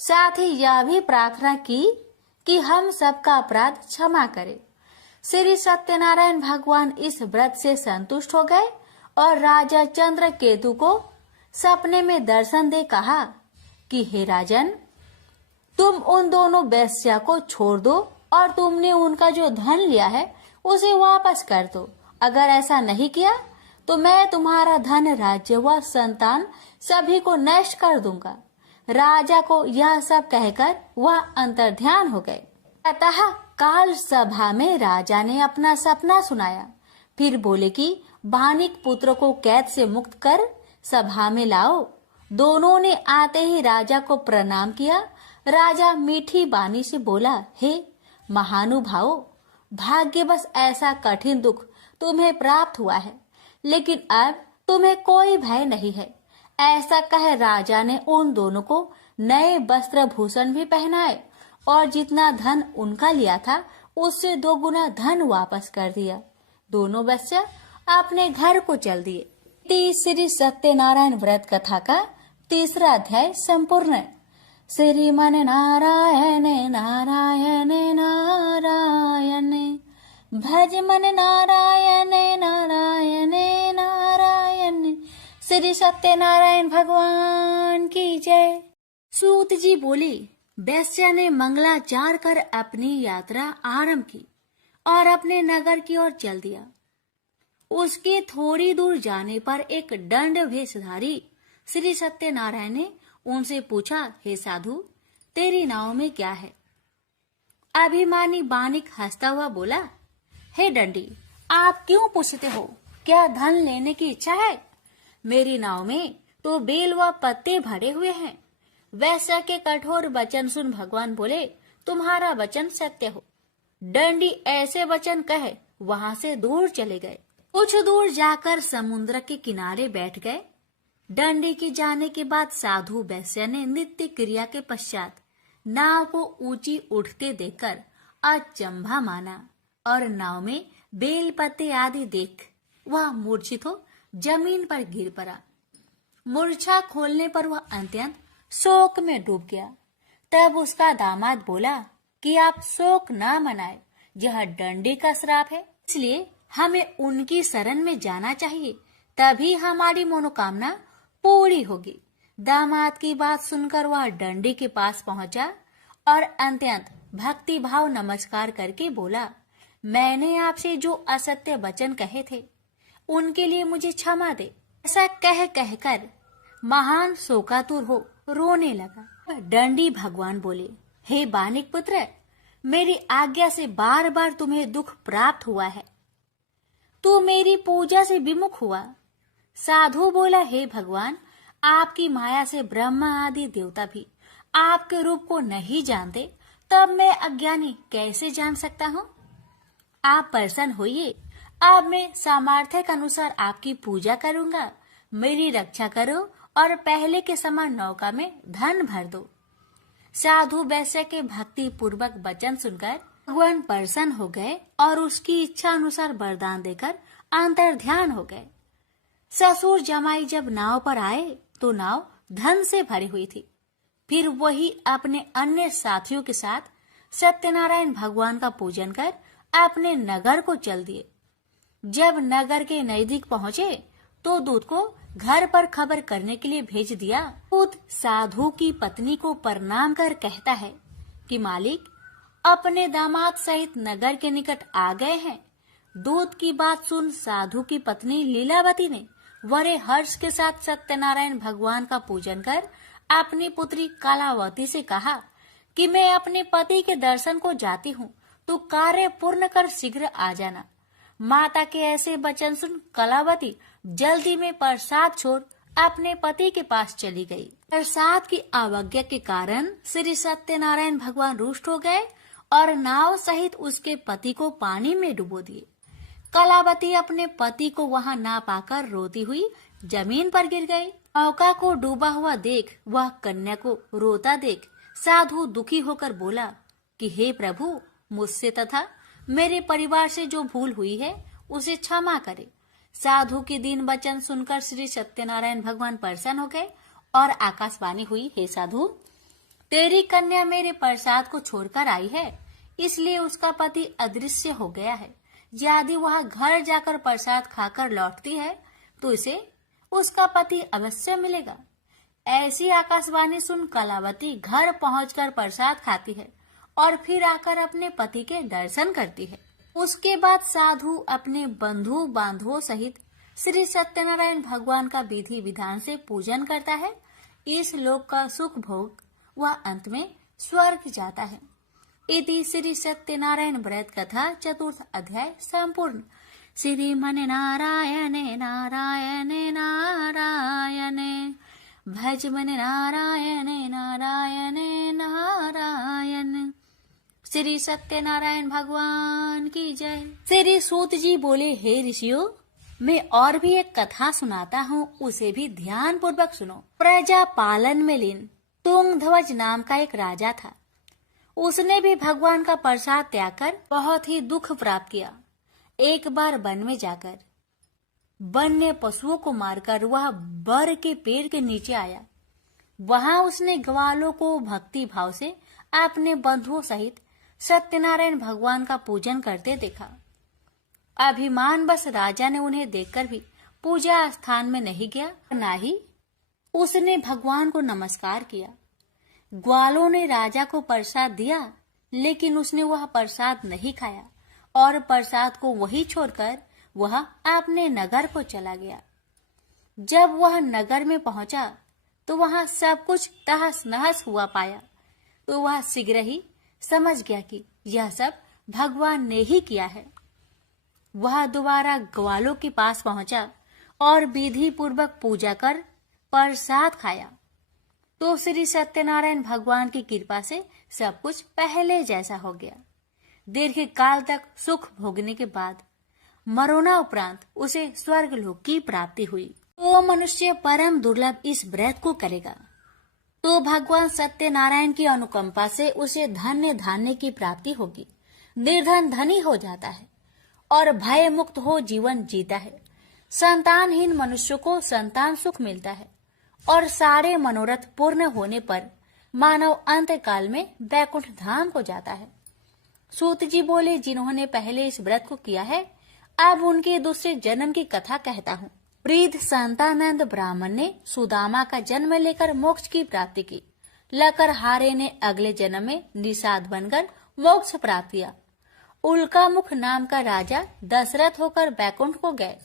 साथ ही यह भी प्रार्थना की कि हम सबका अपराध क्षमा करे। श्री सत्यनारायण भगवान इस व्रत से संतुष्ट हो गए और राजा चंद्रकेतु को सपने में दर्शन दे कहा कि हे राजन, तुम उन दोनों वेश्या को छोड़ दो और तुमने उनका जो धन लिया है उसे वापस कर दो। अगर ऐसा नहीं किया तो मैं तुम्हारा धन, राज्य व संतान सभी को नष्ट कर दूंगा। राजा को यह सब कहकर वह अंतर्ध्यान हो गए। अतः काल सभा में राजा ने अपना सपना सुनाया। फिर बोले कि बानिक पुत्र को कैद से मुक्त कर सभा में लाओ। दोनों ने आते ही राजा को प्रणाम किया। राजा मीठी बानी से बोला, हे महानुभावो, भाग्यवश ऐसा कठिन दुख तुम्हें प्राप्त हुआ है, लेकिन अब तुम्हें कोई भय नहीं है। ऐसा कह राजा ने उन दोनों को नए वस्त्र भूषण भी पहनाए और जितना धन उनका लिया था उससे 2 गुना धन वापस कर दिया। दोनों वेश्या अपने घर को चल दिए। श्री सत्यनारायण व्रत कथा का 3रा अध्याय संपूर्ण। श्रीमन नारायण नारायण नारायण, भज मन नारायण नारायण नारायण। श्री सत्यनारायण भगवान की जय। सूत जी बोले, वैश्या ने मंगलाचार कर अपनी यात्रा आरंभ की और अपने नगर की ओर चल दिया। उसके थोड़ी दूर जाने पर एक दंड वेशधारी श्री सत्यनारायण ने उनसे पूछा, हे साधु, तेरी नाव में क्या है? अभिमानी बानिक हंसता हुआ बोला, हे दंडी, आप क्यों पूछते हो? क्या धन लेने की इच्छा है? मेरी नाव में तो बेल व पत्ते भरे हुए हैं। वैश्या के कठोर वचन सुन भगवान बोले, तुम्हारा वचन सत्य हो। दंडी ऐसे वचन कहे वहां से दूर चले गए। कुछ दूर जाकर समुद्र के किनारे बैठ गए। दंडी के जाने के बाद साधु वैश्या ने नित्य क्रिया के पश्चात नाव को ऊंची उठते देखकर अचंभा माना और नाव में बेल पत्ते आदि देख वह मूर्छित हो जमीन पर गिर पड़ा। मूर्छा खोलने पर वह अत्यंत शोक में डूब गया। तब उसका दामाद बोला कि आप शोक न मनाए, यह दंडी का श्राप है, इसलिए हमें उनकी शरण में जाना चाहिए, तभी हमारी मनोकामना पूरी होगी। दामाद की बात सुनकर वह दंडी के पास पहुंचा और अत्यंत भक्ति भाव नमस्कार करके बोला, मैंने आपसे जो असत्य वचन कहे थे उनके लिए मुझे क्षमा दे। ऐसा कहकर महान शोकातुर हो रोने लगा। दंडी भगवान बोले, हे बानिक पुत्र, मेरी आज्ञा से बार बार तुम्हें दुख प्राप्त हुआ है, तू मेरी पूजा से विमुख हुआ। साधु बोला, हे भगवान, आपकी माया से ब्रह्मा आदि देवता भी आपके रूप को नहीं जानते, तब मैं अज्ञानी कैसे जान सकता हूँ? आप प्रसन्न होइए, अब मैं सामर्थ्य के अनुसार आपकी पूजा करूंगा। मेरी रक्षा करो और पहले के समान नौका में धन भर दो। साधु वैश्य के भक्ति पूर्वक वचन सुनकर भगवान प्रसन्न हो गए और उसकी इच्छा अनुसार वरदान देकर अंतर्ध्यान हो गए। ससुर जमाई जब नाव पर आए तो नाव धन से भरी हुई थी। फिर वही अपने अन्य साथियों के साथ सत्यनारायण भगवान का पूजन कर अपने नगर को चल दिए। जब नगर के नजदीक पहुँचे तो दूत को घर पर खबर करने के लिए भेज दिया। दूत साधु की पत्नी को प्रणाम कर कहता है कि मालिक अपने दामाद सहित नगर के निकट आ गए हैं। दूत की बात सुन साधु की पत्नी लीलावती ने बड़े हर्ष के साथ सत्यनारायण भगवान का पूजन कर अपनी पुत्री कलावती से कहा कि मैं अपने पति के दर्शन को जाती हूँ, तो कार्य पूर्ण कर शीघ्र आ जाना। माता के ऐसे वचन सुन कलावती जल्दी में प्रसाद छोड़ अपने पति के पास चली गई। प्रसाद की अवज्ञा के कारण श्री सत्यनारायण भगवान रुष्ट हो गए और नाव सहित उसके पति को पानी में डुबो दिए। कलावती अपने पति को वहां ना पाकर रोती हुई जमीन पर गिर गई। नौका को डूबा हुआ देख, वह कन्या को रोता देख साधु दुखी होकर बोला कि हे प्रभु, मुझसे तथा मेरे परिवार से जो भूल हुई है उसे क्षमा करे। साधु के दीन वचन सुनकर श्री सत्यनारायण भगवान प्रसन्न हो गए और आकाशवाणी हुई, हे साधु, तेरी कन्या मेरे प्रसाद को छोड़कर आई है, इसलिए उसका पति अदृश्य हो गया है। यदि वह घर जाकर प्रसाद खाकर लौटती है तो इसे उसका पति अवश्य मिलेगा। ऐसी आकाशवाणी सुन कलावती घर पहुंचकर प्रसाद खाती है और फिर आकर अपने पति के दर्शन करती है। उसके बाद साधु अपने बंधु बांधवों सहित श्री सत्यनारायण भगवान का विधि विधान से पूजन करता है। इस लोक का सुख भोग वह अंत में स्वर्ग जाता है। इति श्री सत्यनारायण व्रत कथा चतुर्थ अध्याय संपूर्ण। श्रीमन नारायणे नारायणे नारायणे भज मन नारायणे नारायणे नारायण। श्री सत्यनारायण भगवान की जय। श्री सूत जी बोले, हे ऋषियों, मैं और भी एक कथा सुनाता हूँ, उसे भी ध्यान पूर्वक सुनो। प्रजा पालन में लीन तुंगध्वज नाम का एक राजा था। उसने भी भगवान का प्रसाद त्याग कर बहुत ही दुख प्राप्त किया। एक बार वन में जाकर वन्य पशुओं को मारकर वह बर के पेड़ के नीचे आया। वहां उसने ग्वालों को भक्ति भाव से अपने बंधुओं सहित सत्यनारायण भगवान का पूजन करते देखा। अभिमान बस राजा ने उन्हें देखकर भी पूजा स्थान में नहीं गया, न ही उसने भगवान को नमस्कार किया। ग्वालों ने राजा को प्रसाद दिया, लेकिन उसने वह प्रसाद नहीं खाया और प्रसाद को वहीं छोड़कर वह अपने नगर को चला गया। जब वह नगर में पहुंचा तो वहां सब कुछ तहस नहस हुआ पाया, तो वह शीघ्र ही समझ गया कि यह सब भगवान ने ही किया है। वह दोबारा ग्वालों के पास पहुंचा और विधि पूर्वक पूजा कर प्रसाद खाया, तो श्री सत्यनारायण भगवान की कृपा से सब कुछ पहले जैसा हो गया। दीर्घ काल तक सुख भोगने के बाद मरोना उपरांत उसे स्वर्ग लोक की प्राप्ति हुई। तो मनुष्य परम दुर्लभ इस व्रत को करेगा तो भगवान सत्यनारायण की अनुकंपा से उसे धन्य धान्य की प्राप्ति होगी। निर्धन धनी हो जाता है और भय मुक्त हो जीवन जीता है। संतानहीन मनुष्य को संतान सुख मिलता है और सारे मनोरथ पूर्ण होने पर मानव अंत काल में वैकुंठ धाम को जाता है। सूत जी बोले, जिन्होंने पहले इस व्रत को किया है, अब उनके दूसरे जन्म की कथा कहता हूँ। वृद्ध संतानंद ब्राह्मण ने सुदामा का जन्म लेकर मोक्ष की प्राप्ति की। लकरहारे ने अगले जन्म में निषाद बनकर मोक्ष प्राप्त किया। उल्कामुख नाम का राजा दशरथ होकर बैकुंठ को गए।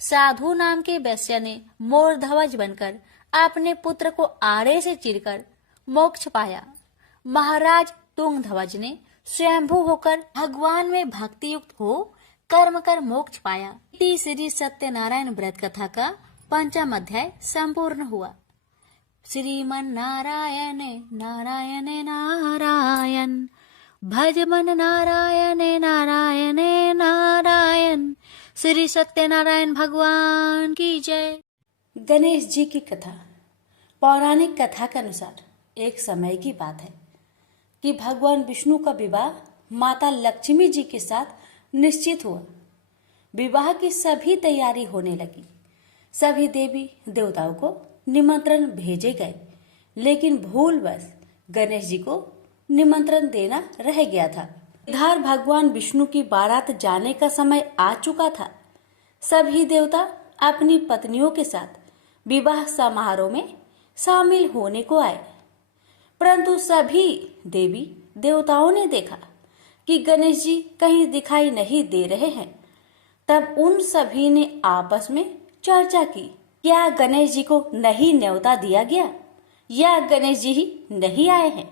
साधु नाम के वैश्य ने मोर ध्वज बनकर अपने पुत्र को आरे से चीरकर मोक्ष पाया। महाराज तुंगध्वज ने स्वयंभू होकर भगवान में भक्ति युक्त हो कर्म कर मोक्ष पाया। श्री सत्यनारायण व्रत कथा का 5वां अध्याय संपूर्ण हुआ। श्रीमन नारायण नारायण नारायण भज मन नारायण नारायण नारायण। श्री सत्यनारायण भगवान की जय। गणेश जी की कथा। पौराणिक कथा के अनुसार एक समय की बात है कि भगवान विष्णु का विवाह माता लक्ष्मी जी के साथ निश्चित हुआ। विवाह की सभी तैयारी होने लगी। सभी देवी देवताओं को निमंत्रण भेजे गए, लेकिन भूलवश गणेश जी को निमंत्रण देना रह गया था। इधर भगवान विष्णु की बारात जाने का समय आ चुका था। सभी देवता अपनी पत्नियों के साथ विवाह समारोह में शामिल होने को आए, परंतु सभी देवी देवताओं ने देखा कि गणेश जी कहीं दिखाई नहीं दे रहे हैं। तब उन सभी ने आपस में चर्चा की, क्या गणेश जी को नहीं न्योता दिया गया या गणेश जी ही नहीं आए हैं।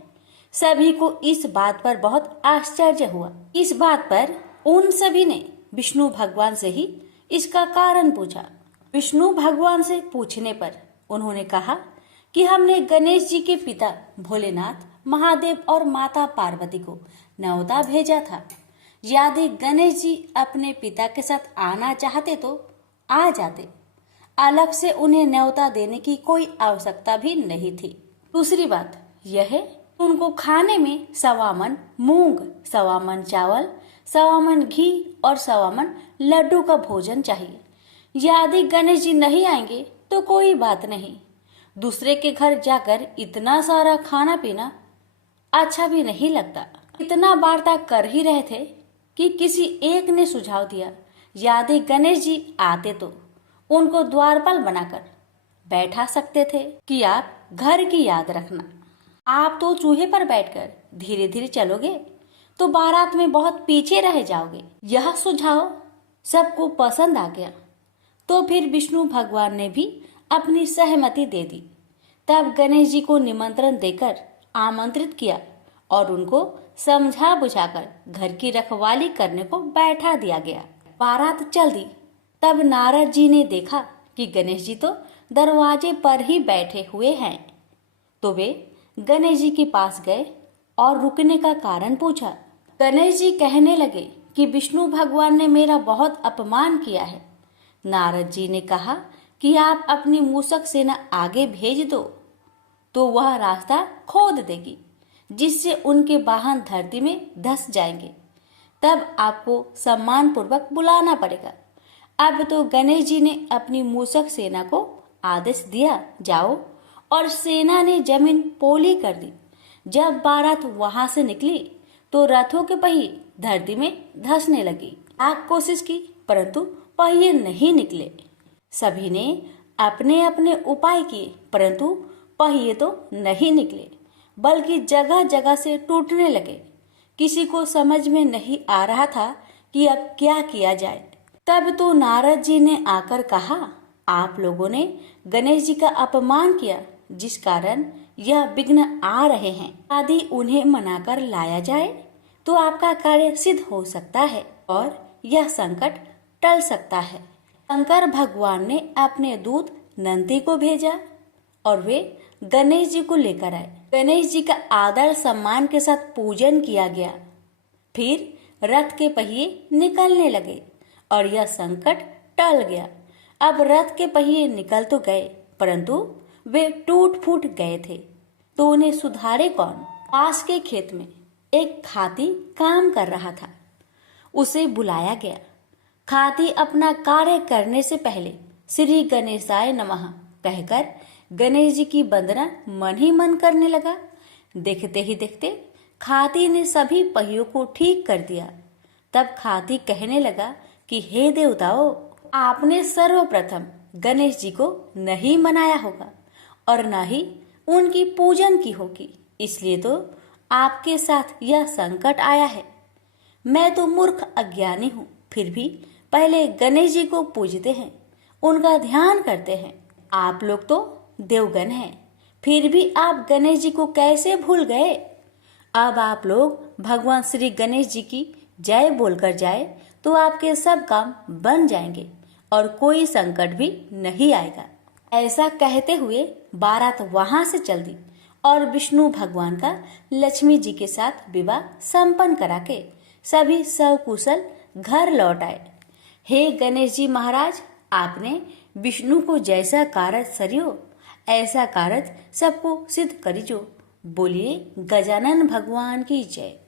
सभी को इस बात पर बहुत आश्चर्य हुआ। इस बात पर उन सभी ने विष्णु भगवान से ही इसका कारण पूछा। विष्णु भगवान से पूछने पर उन्होंने कहा कि हमने गणेश जी के पिता भोलेनाथ, महादेव और माता पार्वती को न्योता भेजा था। यदि गणेश जी अपने पिता के साथ आना चाहते तो आ जाते। अलग से उन्हें न्योता देने की कोई आवश्यकता भी नहीं थी। दूसरी बात यह है, उनको खाने में 1.25 मन मूंग, 1.25 मन चावल, 1.25 मन घी और 1.25 मन लड्डू का भोजन चाहिए। यदि गणेश जी नहीं आएंगे तो कोई बात नहीं, दूसरे के घर जाकर इतना सारा खाना पीना अच्छा भी नहीं लगता। इतना वार्ता कर ही रहे थे कि किसी एक ने सुझाव दिया, यदि गणेश जी आते तो उनको द्वारपाल बनाकर बैठा सकते थे कि आप घर की याद रखना। आप तो चूहे पर बैठकर धीरे धीरे चलोगे तो बारात में बहुत पीछे रह जाओगे। यह सुझाव सबको पसंद आ गया तो फिर विष्णु भगवान ने भी अपनी सहमति दे दी। तब गणेश जी को निमंत्रण देकर आमंत्रित किया और उनको समझा बुझाकर घर की रखवाली करने को बैठा दिया गया। बारात चल दी। तब नारद जी ने देखा कि गणेश जी तो दरवाजे पर ही बैठे हुए हैं, तो वे गणेश जी के पास गए और रुकने का कारण पूछा। गणेश जी कहने लगे कि विष्णु भगवान ने मेरा बहुत अपमान किया है। नारद जी ने कहा कि आप अपनी मूषक सेना आगे भेज दो तो वह रास्ता खोद देगी, जिससे उनके वाहन धरती में धंस जाएंगे। तब आपको सम्मान पूर्वक बुलाना पड़ेगा। अब तो गणेश जी ने अपनी मूषक सेना को आदेश दिया, जाओ, और सेना ने जमीन पोली कर दी। जब बारात वहां से निकली तो रथों के पहिए धरती में धंसने लगी। लाख कोशिश की परंतु पहिए नहीं निकले। सभी ने अपने अपने उपाय किए परंतु पहिए तो नहीं निकले, बल्कि जगह जगह से टूटने लगे। किसी को समझ में नहीं आ रहा था कि अब क्या किया जाए। तब तो नारद जी ने आकर कहा, आप लोगों ने गणेश जी का अपमान किया, जिस कारण यह विघ्न आ रहे हैं। यदि उन्हें मनाकर लाया जाए तो आपका कार्य सिद्ध हो सकता है और यह संकट टल सकता है। शंकर भगवान ने अपने दूत नंदी को भेजा और वे गणेश जी को लेकर आए। गणेश जी का आदर सम्मान के साथ पूजन किया गया। फिर रथ के पहिए निकलने लगे और यह संकट टल गया। अब रथ के पहिए निकल तो गए परंतु वे टूट फूट गए थे, तो उन्हें सुधारे कौन। पास के खेत में एक खाती काम कर रहा था। उसे बुलाया गया। खाती अपना कार्य करने से पहले श्री गणेशाय नमः कहकर गणेश जी की वंदना मन ही मन करने लगा। देखते ही देखते खाती ने सभी पहियों को ठीक कर दिया। तब खाती कहने लगा कि हे देवताओं, आपने सर्वप्रथम गणेश जी को नहीं मनाया होगा और न ही उनकी पूजन की होगी, इसलिए तो आपके साथ यह संकट आया है। मैं तो मूर्ख अज्ञानी हूँ, फिर भी पहले गणेश जी को पूजते हैं, उनका ध्यान करते हैं। आप लोग तो देवगण हैं, फिर भी आप गणेश जी को कैसे भूल गए। अब आप लोग भगवान श्री गणेश जी की जय बोलकर जाए तो आपके सब काम बन जाएंगे और कोई संकट भी नहीं आएगा। ऐसा कहते हुए बारात वहां से चल दी और विष्णु भगवान का लक्ष्मी जी के साथ विवाह संपन्न करा के सभी सकुशल घर लौट आए। हे गणेश जी महाराज, आपने विष्णु को जैसा कार्य सरियो ऐसा कार्य सबको सिद्ध करिजो। बोलिए गजानन भगवान की जय।